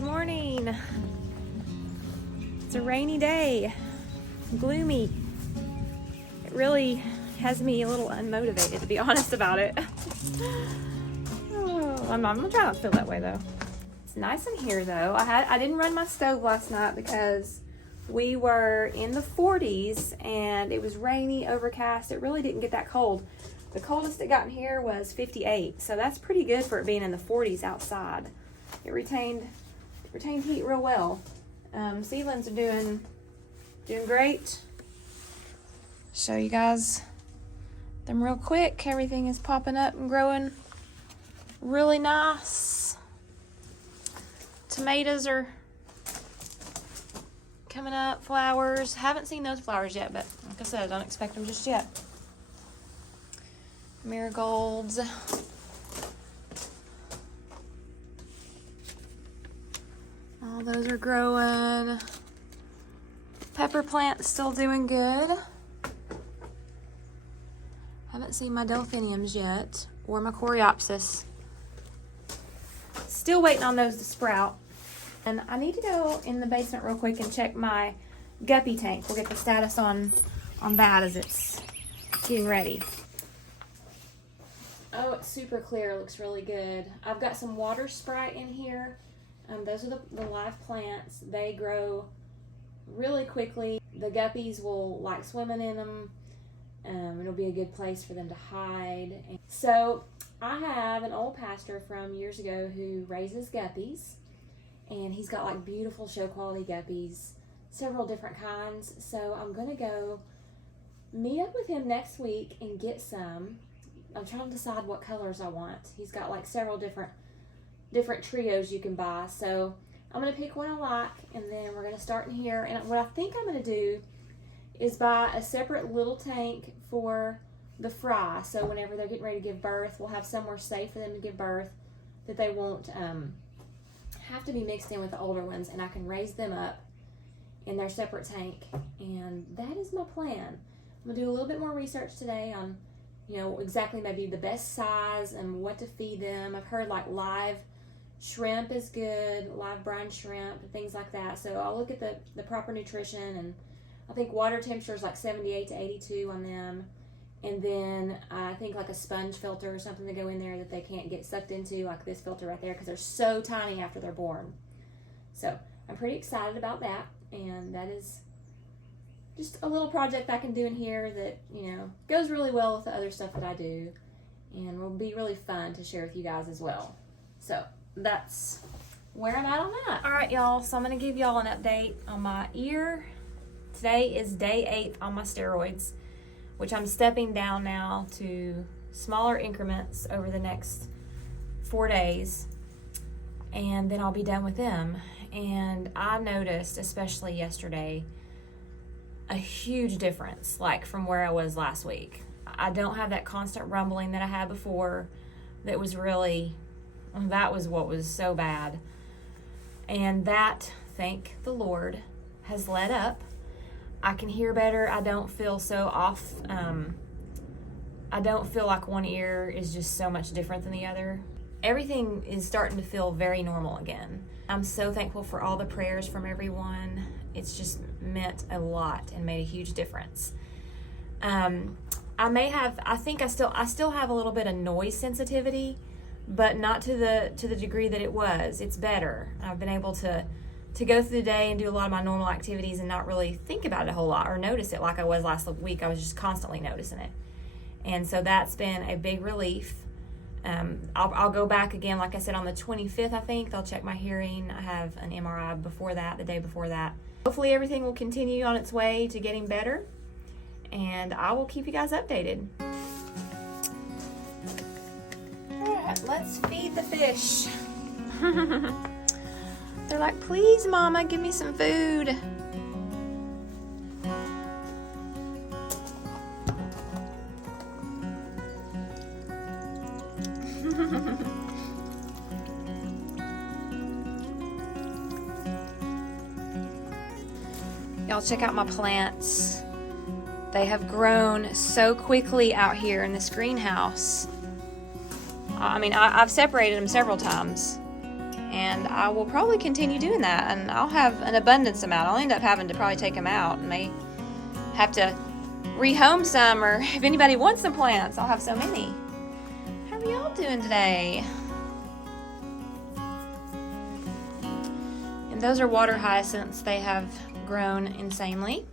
Good morning. It's a rainy day, gloomy. It really has me a little unmotivated, to be honest about it. I'm gonna try not to feel that way though. It's nice in here though. I didn't run my stove last night because we were in the 40s and it was rainy, overcast. It really didn't get that cold. The coldest it got in here was 58, so that's pretty good for it being in the 40s outside. It retained heat real well. Seedlings are doing great. Show you guys them real quick. Everything is popping up and growing really nice. Tomatoes are coming up, flowers. Haven't seen those flowers yet, but like I said, I don't expect them just yet. Marigolds. All those are growing. Pepper plant still doing good. Haven't seen my delphiniums yet, or my coreopsis. Still waiting on those to sprout. And I need to go in the basement real quick and check my guppy tank. We'll get the status on that as it's getting ready. Oh, it's super clear. Looks really good. I've got some water sprite in here. Those are the live plants. They grow really quickly. The guppies will like swimming in them. It'll be a good place for them to hide. So I have an old pastor from years ago who raises guppies, and he's got like beautiful show quality guppies, several different kinds. So I'm gonna go meet up with him next week and get some. I'm trying to decide what colors I want. He's got like several different trios you can buy. So I'm going to pick one I like, and then we're going to start in here. And what I think I'm going to do is buy a separate little tank for the fry. So whenever they're getting ready to give birth, we'll have somewhere safe for them to give birth that they won't have to be mixed in with the older ones, and I can raise them up in their separate tank. And that is my plan. I'm going to do a little bit more research today on exactly maybe the best size and what to feed them. I've heard like live shrimp is good, live brine shrimp, things like that. So I'll look at the proper nutrition, and I think water temperature is like 78 to 82 on them. And then I think like a sponge filter or something to go in there that they can't get sucked into, like this filter right there, because they're so tiny after they're born. So I'm pretty excited about that, and that is just a little project I can do in here that, goes really well with the other stuff that I do, and will be really fun to share with you guys as well. So that's where I'm at on that. All right, y'all, so I'm going to give y'all an update on my ear. Today is day 8 on my steroids, which I'm stepping down now to smaller increments over the next 4 days, and then I'll be done with them. And I noticed, especially yesterday, a huge difference, like from where I was last week. I don't have that constant rumbling that I had before. That was what was so bad. And that, thank the Lord, has let up. I can hear better. I don't feel so off. I don't feel like one ear is just so much different than the other. Everything is starting to feel very normal again. I'm so thankful for all the prayers from everyone. It's just meant a lot and made a huge difference. I still have a little bit of noise sensitivity, but not to the degree that it was. It's better. I've been able to go through the day and do a lot of my normal activities and not really think about it a whole lot or notice it like I was last week. I was just constantly noticing it. And so that's been a big relief. I'll go back again, like I said, on the 25th, I think. They'll check my hearing. I have an MRI before that, the day before that. Hopefully everything will continue on its way to getting better, and I will keep you guys updated. All right, let's feed the fish. They're like, please, Mama, give me some food. Y'all check out my plants. They have grown so quickly out here in this greenhouse. I mean, I've separated them several times, and I will probably continue doing that, and I'll have an abundance amount. I'll end up having to probably take them out and may have to rehome some, or if anybody wants some plants, I'll have so many. How are y'all doing today? And those are water hyacinths. They have grown insanely.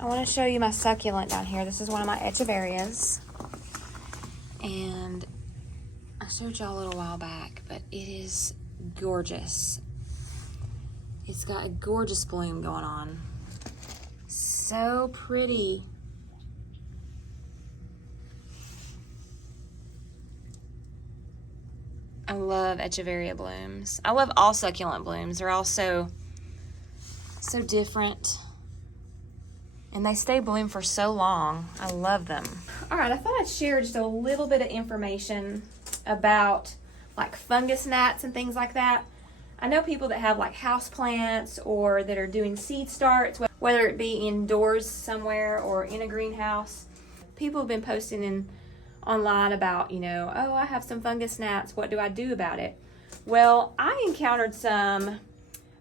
I want to show you my succulent down here. This is one of my echeverias, and I showed y'all a little while back, but it is gorgeous. It's got a gorgeous bloom going on. So pretty. I love echeveria blooms. I love all succulent blooms. They're all so different. And they stay bloom for so long. I love them. All right, I thought I'd share just a little bit of information about like fungus gnats and things like that. I know people that have like house plants or that are doing seed starts, whether it be indoors somewhere or in a greenhouse. People have been posting online about, oh, I have some fungus gnats. What do I do about it? Well, I encountered some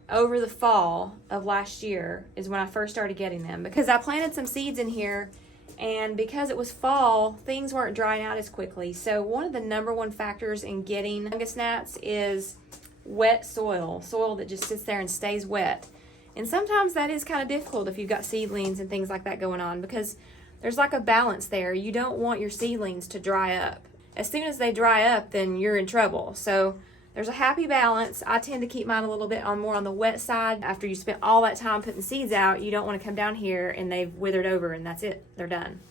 over the fall of last year is when I first started getting them, because I planted some seeds in here, and because it was fall, things weren't drying out as quickly. So one of the number one factors in getting fungus gnats is wet soil that just sits there and stays wet. And sometimes that is kind of difficult if you've got seedlings and things like that going on, because there's like a balance there. You don't want your seedlings to dry up. As soon as they dry up, then you're in trouble. So there's a happy balance. I tend to keep mine a little bit more on the wet side. After you spent all that time putting seeds out, you don't want to come down here and they've withered over and that's it. They're done.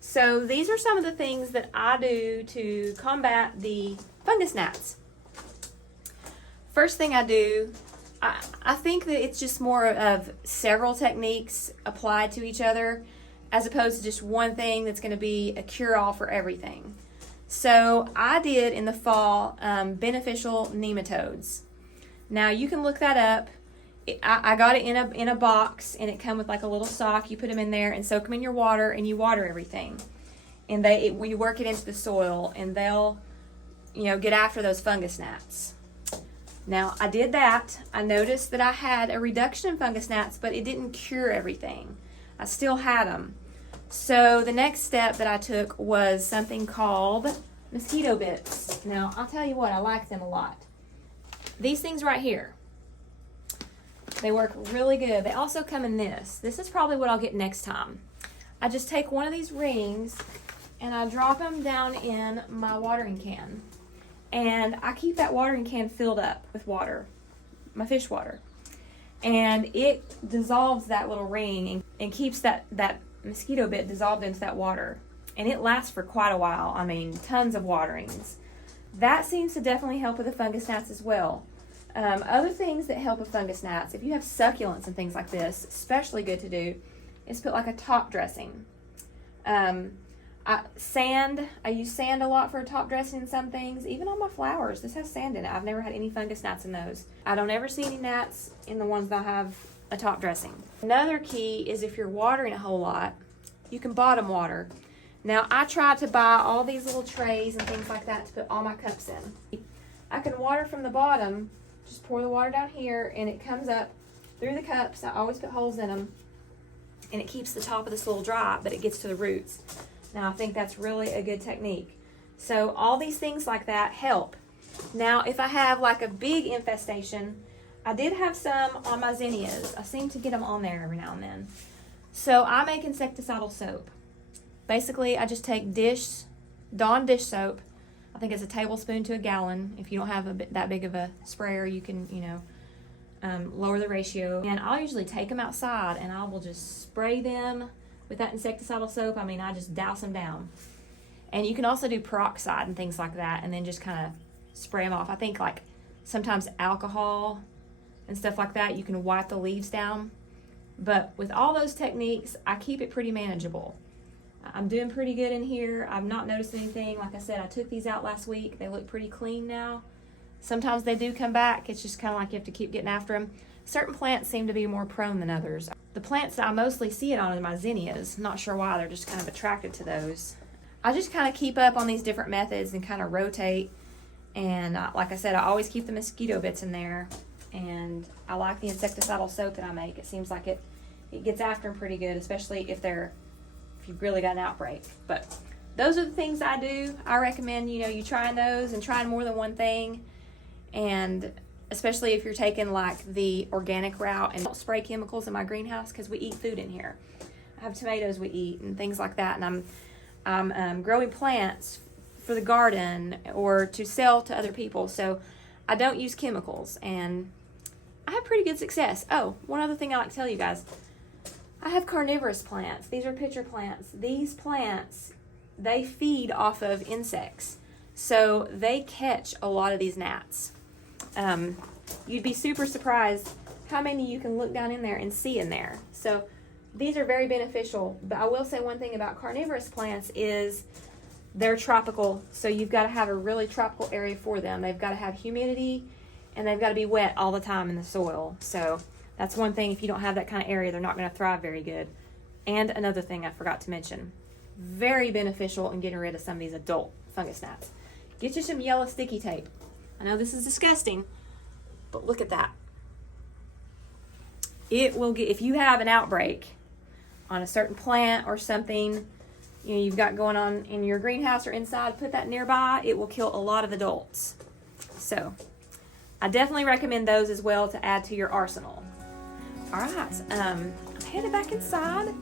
So these are some of the things that I do to combat the fungus gnats. First thing I do, I think that it's just more of several techniques applied to each other, as opposed to just one thing that's going to be a cure-all for everything. So I did in the fall beneficial nematodes. Now you can look that up. I got it in a box, and it come with like a little sock. You put them in there and soak them in your water, and you water everything. And you work it into the soil, and they'll get after those fungus gnats. Now I did that. I noticed that I had a reduction in fungus gnats, but it didn't cure everything. I still had them. So the next step that I took was something called mosquito bits. Now, I'll tell you what, I like them a lot. These things right here, they work really good. They also come in this. This is probably what I'll get next time. I just take one of these rings and I drop them down in my watering can. And I keep that watering can filled up with water, my fish water. And it dissolves that little ring and keeps that mosquito bit dissolved into that water. And it lasts for quite a while. I mean, tons of waterings. That seems to definitely help with the fungus gnats as well. Other things that help with fungus gnats, if you have succulents and things like this, especially good to do, is put like a top dressing. I use sand a lot for a top dressing in some things, even on my flowers. This has sand in it. I've never had any fungus gnats in those. I don't ever see any gnats in the ones that have a top dressing. Another key is if you're watering a whole lot, you can bottom water. Now I try to buy all these little trays and things like that to put all my cups in. I can water from the bottom, just pour the water down here and it comes up through the cups. I always put holes in them and it keeps the top of this little dry, but it gets to the roots. Now I think that's really a good technique. So all these things like that help. Now if I have like a big infestation, I did have some on my zinnias. I seem to get them on there every now and then. So I make insecticidal soap. Basically, I just take Dawn dish soap. I think it's a tablespoon to a gallon. If you don't have that big of a sprayer, you can, lower the ratio. And I'll usually take them outside and I will just spray them with that insecticidal soap. I mean, I just douse them down. And you can also do peroxide and things like that and then just kind of spray them off. I think like sometimes alcohol and stuff like that, you can wipe the leaves down. But with all those techniques, I keep it pretty manageable. I'm doing pretty good in here. I've not noticed anything. Like I said, I took these out last week. They look pretty clean now. Sometimes they do come back. It's just kind of like you have to keep getting after them. Certain plants seem to be more prone than others. The plants that I mostly see it on are my zinnias. Not sure why. They're just kind of attracted to those. I just kind of keep up on these different methods and kind of rotate And like I said, I always keep the mosquito bits in there. And I like the insecticidal soap that I make. It seems like it gets after them pretty good, especially if you've really got an outbreak. But those are the things I do. I recommend, you trying those and trying more than one thing. And especially if you're taking like the organic route, and don't spray chemicals in my greenhouse because we eat food in here. I have tomatoes we eat and things like that. And I'm growing plants for the garden or to sell to other people. So I don't use chemicals, and I have pretty good success. Oh, one other thing I like to tell you guys. I have carnivorous plants. These are pitcher plants. These plants, they feed off of insects. So they catch a lot of these gnats. You'd be super surprised how many you can look down in there and see in there. So these are very beneficial. But I will say one thing about carnivorous plants is they're tropical. So you've got to have a really tropical area for them. They've got to have humidity, and they've got to be wet all the time in the soil. So that's one thing. If you don't have that kind of area, they're not going to thrive very good. And another thing I forgot to mention, very beneficial in getting rid of some of these adult fungus gnats. Get you some yellow sticky tape. I know this is disgusting, but look at that. It will get, if you have an outbreak on a certain plant or something, you've got going on in your greenhouse or inside, put that nearby. It will kill a lot of adults. So I definitely recommend those as well to add to your arsenal. All right, I'm headed back inside,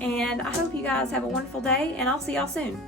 and I hope you guys have a wonderful day, and I'll see y'all soon.